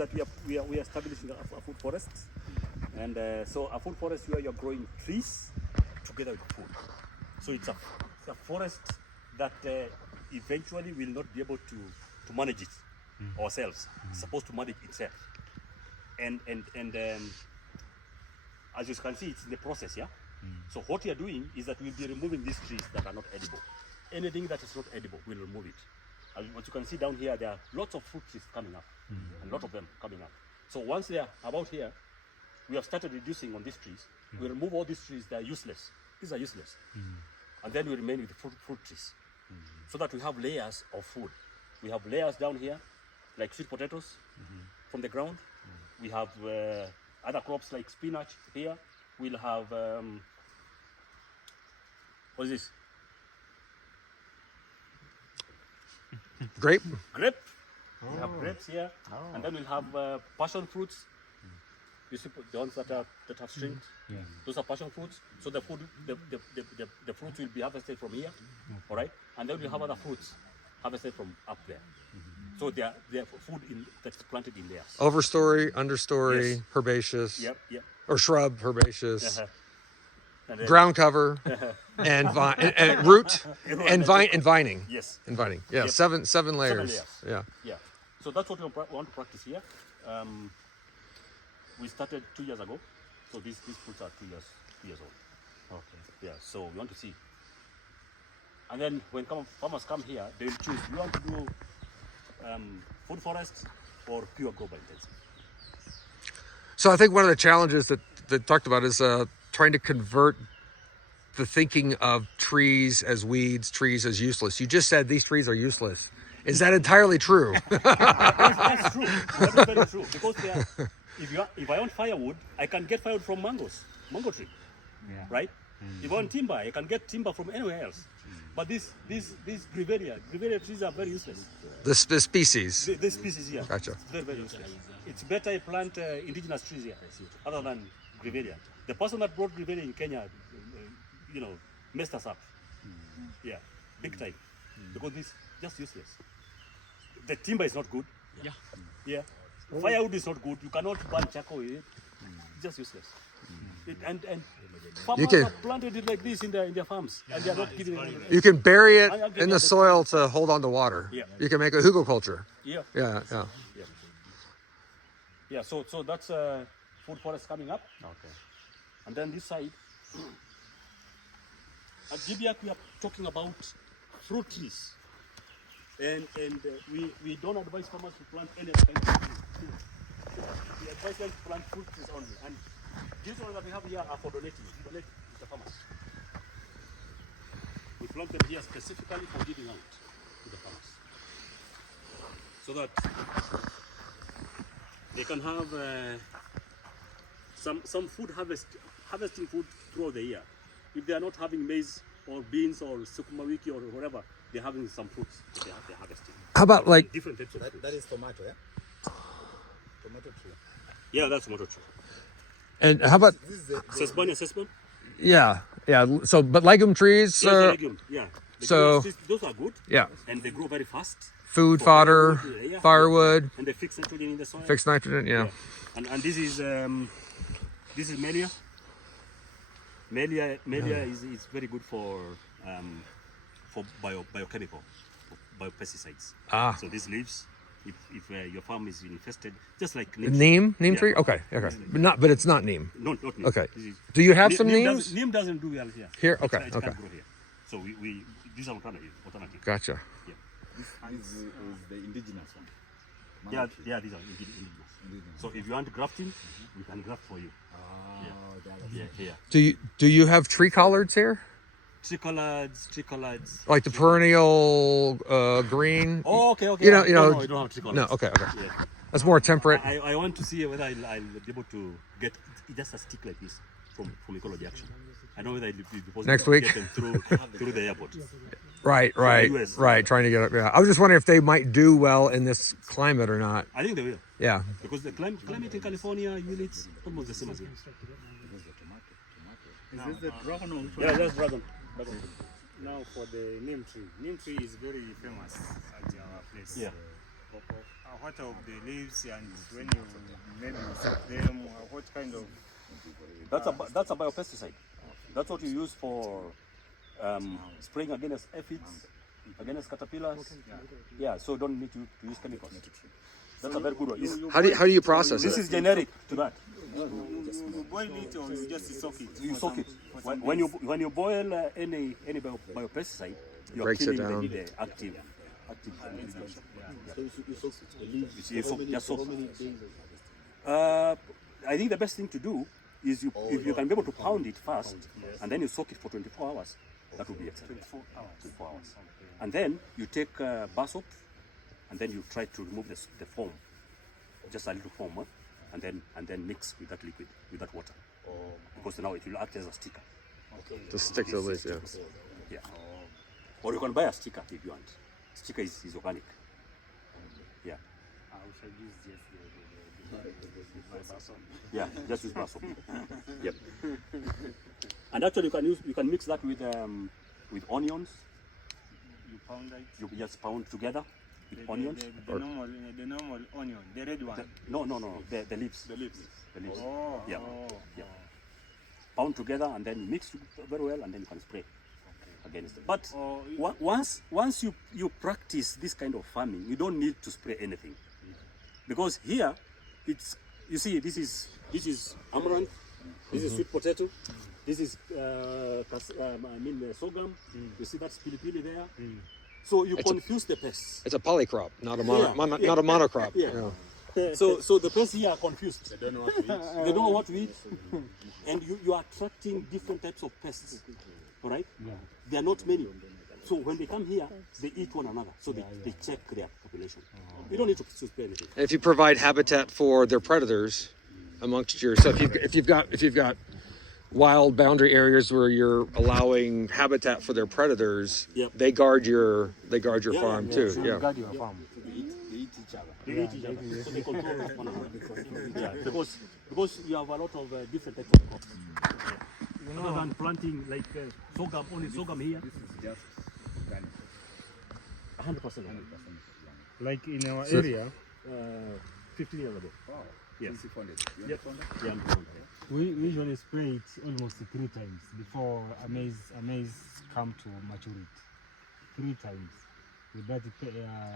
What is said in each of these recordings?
That we are establishing a food forest, and so a food forest where you're growing trees together with food. So it's a forest that eventually will not be able to manage it ourselves. It's supposed to manage itself, and as you can see, it's in the process, yeah. So what we are doing is that we'll be removing these trees that are not edible. Anything that is not edible, we'll remove it. As you can see down here, there are lots of fruit trees coming up, and a lot of them coming up. So once they are about here, we have started reducing on these trees. We remove all these trees, they are useless. These are useless. And then we remain with the fruit trees. So that we have layers of food. We have layers down here, like sweet potatoes from the ground. We have other crops like spinach here. We'll have, what is this? Grape? Grape. We have grapes here, and then we'll have passion fruits. You see the ones that have strings. Those are passion fruits. So the food, the fruits will be harvested from here, all right. And then we'll have other fruits harvested from up there. So they are food that's planted in layers. Overstory, understory, Yes. herbaceous. Yep. Or shrub, herbaceous. And then, Ground cover and root and vining. Yes. And vining. Yeah, Yep. seven layers. Yeah. Yeah. So that's what we want to practice here. We started 2 years ago. So these fruits are 2 years old. Okay. Yeah. So we want to see. And then when farmers come here, they will choose. You want to do food forest or pure global intensive? So I think one of the challenges that talked about is trying to convert the thinking of trees as weeds, trees as useless. You just said these trees are useless. Is that entirely true? That's true. That is very true. Because if I want firewood, I can get firewood from mango tree, right? If I want timber, I can get timber from anywhere else. But these Grevillea trees are very useless. The species. The species here. Gotcha. It's very, very useless. It's better I plant indigenous trees here, other than Grevillea. The person that brought Grevillea in Kenya, messed us up. Yeah, big time. Because this just useless. The timber is not good. Yeah. Firewood is not good. You cannot burn charcoal with it. It's just useless. And farmers have planted it like this in their farms, and they are not giving it. You can bury it in the soil to hold on to water. Yeah. You can make a hugelkultur. Yeah. Yeah. So that's food forest coming up. Okay. And then this side, at GBIACK we are talking about fruit trees, and we don't advise farmers to plant any other kind of trees. We advise them to plant fruit trees only. And these ones that we have here are for donating. We donate to the farmers. We plant them here specifically for giving out to the farmers, so that they can have some food harvesting food throughout the year. If they are not having maize or beans or sukuma wiki or whatever, they're having some fruits they're harvesting. How about like different types of fruits? That is tomato, yeah? Tomato tree. Yeah, that's tomato tree. and how about Sesbania. yeah. So but legume trees. Yes, legume. Yeah. So those are good. Yeah. And they grow very fast. Food fodder, firewood, and they fix nitrogen in the soil. fixed nitrogen. Yeah. And this is Melia. Melia is very good for biochemical, biopesticides. So these leaves, if your farm is infested, just like Neem tree. Okay. But it's not neem. Not neem. Okay. Do you have some neems? Neem doesn't do well here. Here. Okay. It can't grow here. So we do some alternative. Gotcha. Yeah. This is the indigenous one. Yeah, these are indigenous. So if you want grafting, we can graft for you. Yeah. Do you have tree collards here? Tree collards. Like the perennial green? Oh, okay. No, we don't have tree collards. No, okay. Yeah. That's more temperate. I want to see whether I'll be able to get just a stick like this from Ecology Action. I know whether I'll be possible Next to week? get them through the airport. Right. Trying to get up. Yeah. I was just wondering if they might do well in this climate or not. I think they will. Yeah. Because the climate in California, it's almost the same as here. Is this the dragon or which one? Yeah, that's dragon. Now for the neem tree. Neem tree is very famous at our place. Yeah. What of the leaves, and when you maybe soak them, what kind of... That's a biopesticide. That's what you use for spraying against aphids, against caterpillars. Yeah, so don't need to use chemicals. That's a very good one. How do you process This it? is generic to that. You boil it or you just soak it? You soak it. When you boil any biopesticide, you're Breaks it killing down. the active ingredients. So you soak the leaves. You soak, just soak. How many days? I think the best thing to do is if you can be able to pound it first, and then you soak it for 24 hours, that would be excellent. 24 hours. And then you take bar soap, and then you try to remove the foam, just a little foam, and then mix with that liquid, with that water, because now it will act as a sticker. To stick to the leaves, yeah. Yeah. Or you can buy a sticker if you want. Sticker is organic. Yeah. We should use just the bar soap. Yeah, just use bar soap. Yep. And actually, you can mix that with onions. You pound it? You just pound together with onions. The normal onion, the red one. No, the leaves. The leaves. Oh, Yeah. oh, Yeah. Pound together and then mix very well, and then you can spray against it. But once you practice this kind of farming, you don't need to spray anything, because here you see this is amaranth, this is sweet potato, this is sorghum. You see that's pili there. So you confuse the pests. It's a polycrop, not a monocrop. Yeah. So the pests here are confused. They don't know what to eat. They don't know what to eat. And you are attracting different types of pests. All right? Yeah. There are not many. So when they come here, they eat one another. So they check their population. You don't need to spray anything. And if you provide habitat for their predators amongst your, so if you've got wild boundary areas where you're allowing habitat for their predators, Yep. they guard your farm too. So Yeah. guard your farm. They eat each other. They eat each other. So they control one another. Yeah, because you have a lot of different types of crops. Rather than planting like sorghum, only sorghum here. This is just organic. 100%. Like in our area, 15 years ago. Wow. Yes. Since you found it. You Yep. found it? Yeah, I'm doing that. we usually spray it almost 3 times before maize come to maturity. 3 times. With that,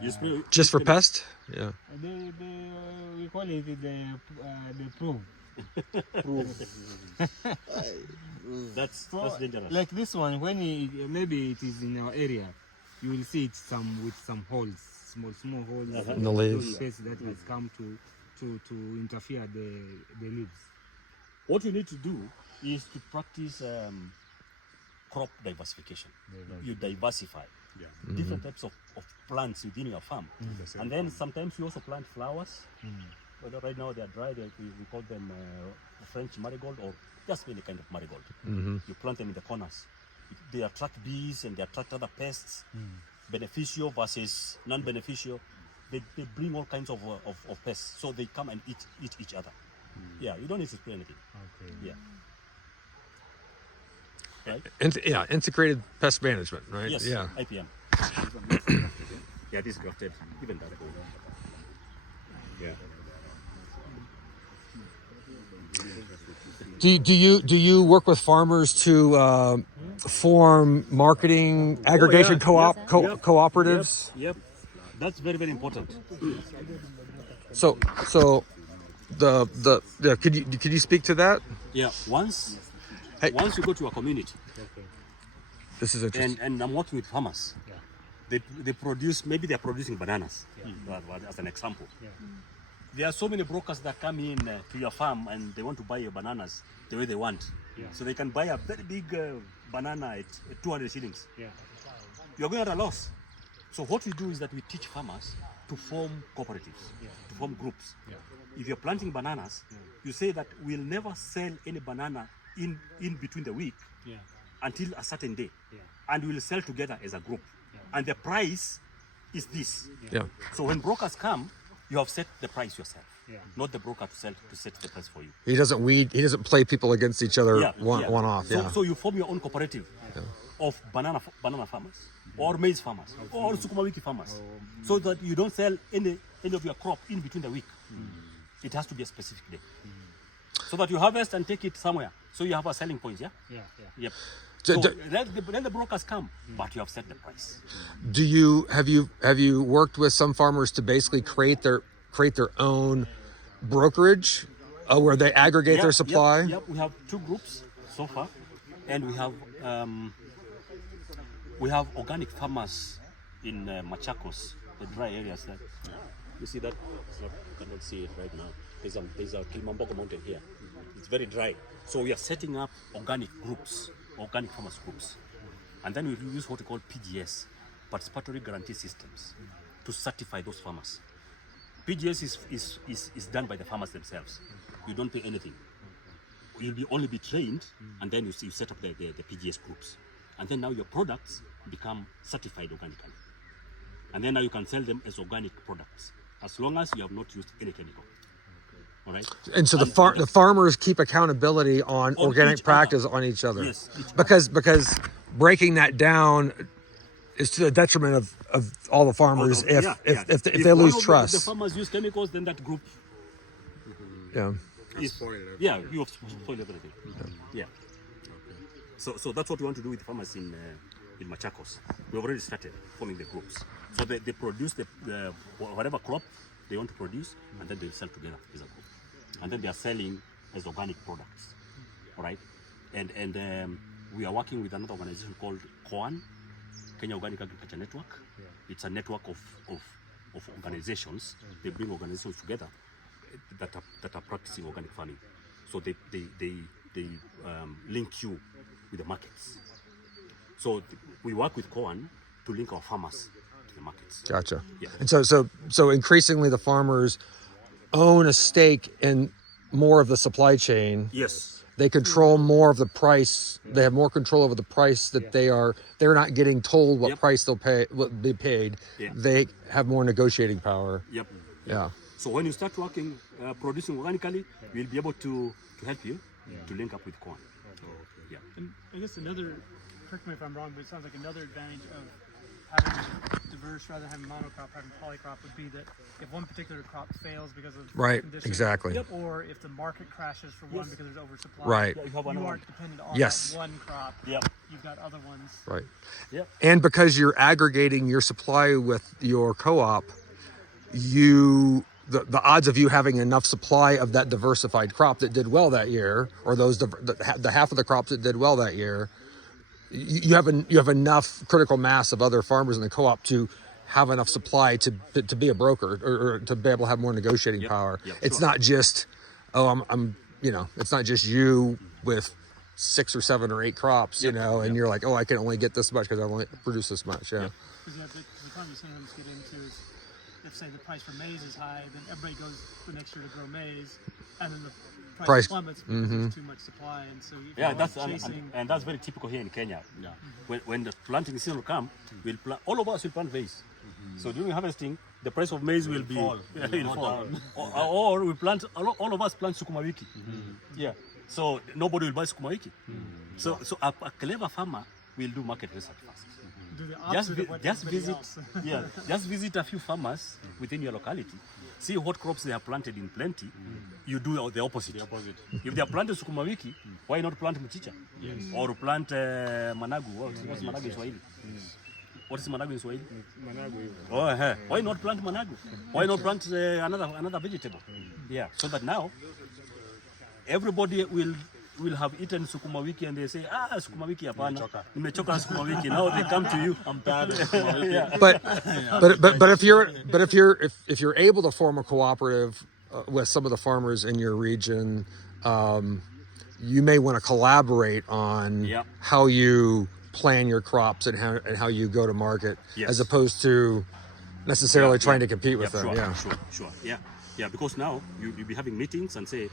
You spray Just for pest? Yeah. we call it the proof. That's So, dangerous. like this one, when maybe it is in our area, you will see it with some holes, small holes In the leaves. Space that has come to interfere the leaves. What you need to do is to practice crop diversification. You diversify different types of plants within your farm. And then sometimes you also plant flowers. Well, right now they are dry, we call them French marigold, or just any kind of marigold. You plant them in the corners. They attract bees and they attract other pests, beneficial versus non-beneficial. They bring all kinds of pests, so they come and eat each other. Yeah, you don't need to spray anything. Okay. Yeah. Right? Integrated pest management, right? Yes, Yeah. IPM. Yeah, this is grafted, even that. Yeah. Do you work with farmers to form marketing aggregation cooperatives? Yep. That's very, very important. So could you speak to that? Yeah. Once you go to a community, This is interesting. and I'm working with farmers, they produce, maybe they're producing bananas, as an example. There are so many brokers that come in to your farm and they want to buy your bananas the way they want. So they can buy a very big banana at 200 shillings. You're going at a loss. So what we do is that we teach farmers to form cooperatives, to form groups. If you're planting bananas, you say that we'll never sell any banana in between the week until a certain day. And we'll sell together as a group. And the price is this. Yeah. So when brokers come, you have set the price yourself, not the broker to set the price for you. He doesn't play people against each other one off. So you form your own cooperative of banana farmers, or maize farmers, or sukuma wiki farmers, so that you don't sell any of your crop in between the week. It has to be a specific day, so that you harvest and take it somewhere, so you have a selling point. Yeah. Yeah. Yep. D- So d- let the brokers come, but you have set the price. Do you have you worked with some farmers to basically create their own brokerage where they aggregate their supply? Yep. We have 2 groups so far, and we have organic farmers in Machakos, the dry areas. That you see that you cannot see it right now. There's a Kilimambogo mountain here. It's very dry, so we are setting up organic groups, organic farmers groups, and then we use what we call PGS, Participatory Guarantee Systems, to certify those farmers. PGS is done by the farmers themselves. You don't pay anything. You'll only be trained, and then you set up the PGS groups. And then now your products become certified organically. And then now you can sell them as organic products, as long as you have not used any chemical. All right? And so the farmers keep accountability on organic each practice other. on each other. Yes, each because breaking that down is to the detriment of all the farmers if they one lose of trust. the farmers use chemicals, then that group Yeah. is you have spoiled everything. Yeah. So that's what we want to do with farmers in Machakos. We already started forming the groups. So they produce the whatever crop they want to produce, and then they sell together as a group. And then they are selling as organic products. All right. And we are working with another organization called COAN, Kenya Organic Agriculture Network. It's a network of organizations. They bring organizations together that are practicing organic farming. So they link you with the markets. So we work with COAN to link our farmers to the markets. Gotcha. Yeah. And so increasingly the farmers own a stake in more of the supply chain. Yes. They control more of the price. They have more control over the price that they're not getting told what price they'll be paid. Yeah. They have more negotiating power. Yep. Yeah. So when you start working, producing organically, we'll be able to help you to link up with COAN. Yeah. And I guess correct me if I'm wrong, but it sounds like another advantage of having diverse rather than having monocrop, having polycrop would be that if one particular crop fails because of Right. conditions, Exactly. or if the market crashes for one because there's oversupply, Right. Yeah, you have you another aren't dependent on Yes. that one crop. Yep. You've got other ones. Right. Yep. And because you're aggregating your supply with your co-op, the odds of you having enough supply of that diversified crop that did well that year, or the half of the crops that did well that year, you have enough critical mass of other farmers in the co-op to have enough supply to be a broker or to be able to have more negotiating power. Yep, It's sure. not just it's not just you with 6 or 7 or 8 crops, and you're like, oh, I can only get this much because I only produce this much. Yeah. Because the problem you sometimes get into is if, say, the price for maize is high, then everybody goes the next year to grow maize, and then the price plummets because there's too much supply, and so Yeah, you're that's chasing. and that's very typical here in Kenya. Yeah. When the planting season will come, all of us will plant maize. So during harvesting, the price of maize will fall. It'll fall. Or we plant all of us plant sukuma wiki. Yeah. So nobody will buy sukuma wiki. So a clever farmer will do market research first. Do the opposite of what everybody else. Just visit a few farmers within your locality. See what crops they have planted in plenty. You do the opposite. If they have planted sukuma wiki, why not plant mchicha? Or plant managu? What's managu in Swahili? What is managu in Swahili? Managu. Why not plant managu? Why not plant another vegetable? Yeah. So that now everybody will have eaten sukuma wiki and they say, sukuma wiki hapana. Nimechoka na sukuma wiki. Now they come to you. I'm tired of sukuma wiki. But if you're able to form a cooperative with some of the farmers in your region, you may want to collaborate on how you plan your crops and how you go to market, as opposed to necessarily trying to compete with them. Sure. Yeah, because now you'll be having meetings and say,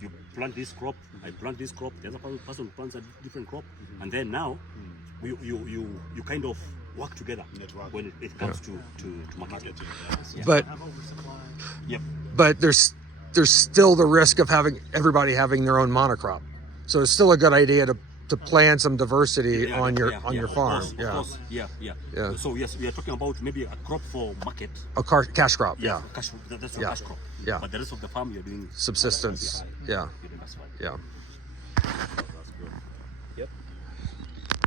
you plant this crop, I plant this crop, the other person plants a different crop, and then now you kind of work together when it comes to marketing. But Have oversupply. Yep. but there's still the risk of everybody having their own monocrop. So it's still a good idea to to plan some diversity Yeah, on your of farm. course, of Yeah, course. Yeah. Yeah. So yes, we are talking about maybe a crop for market. cash crop. Yeah, Cash, that's your Yeah. cash crop. Yeah. But the rest of the farm you're doing subsistence. Yeah, You're diversifying. yeah.